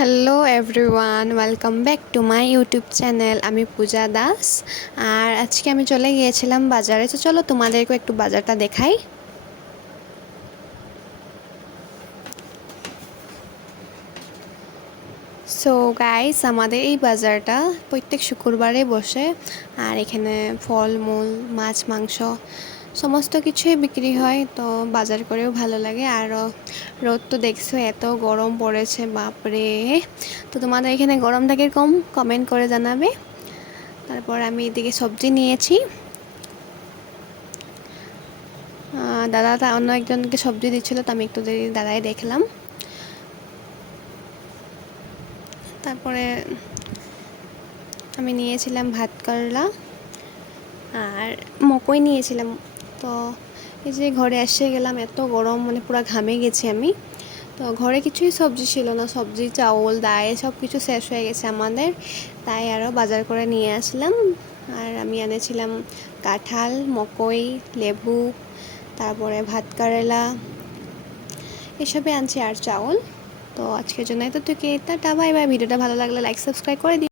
Hello everyone, welcome back to my YouTube channel. আমি পূজা দাস। আর আজকে আমি চলে গিয়েছিলাম বাজারে। তো চলো তোমাদেরকে একটু বাজারটা দেখাই। সো গাইস, আমাদের এই বাজারটা প্রত্যেক শুক্রবারে বসে। আর এখানে ফলমূল, মাছ, মাংস সমস্ত কিছুই বিক্রি হয়। তো বাজার করেও ভালো লাগে। আর রোদ তো দেখছো, এত গরম পড়েছে, বাপরে। তো তোমাদের এখানে গরমটা কীরকম কমেন্ট করে জানাবে। তারপর আমি এদিকে সবজি নিয়েছি। দাদা অন্য একজনকে সবজি দিচ্ছিলো, তো আমি একটু দাঁড়ায় দেখলাম। তারপরে আমি নিয়েছিলাম ভাত করলা আর মকই নিয়েছিলাম। তো এই যে ঘরে এসে গেলাম, এত গরম, মানে পুরো ঘামে গেছি আমি। তো ঘরে কিছুই সবজি ছিল না, সবজি, চাউল, ডাল সব কিছু শেষ হয়ে গেছে আমাদের। তাই আরও বাজার করে নিয়ে আসলাম। আর আমি এনেছিলাম কাঁঠাল, মকই, লেবু, তারপরে ভাত কেরেলা এসবই আনছি, আর চাউল। তো আজকের জন্য এতটুকুই। Tata, bye bye. ভিডিওটা ভালো লাগলে লাইক সাবস্ক্রাইব করে দিই।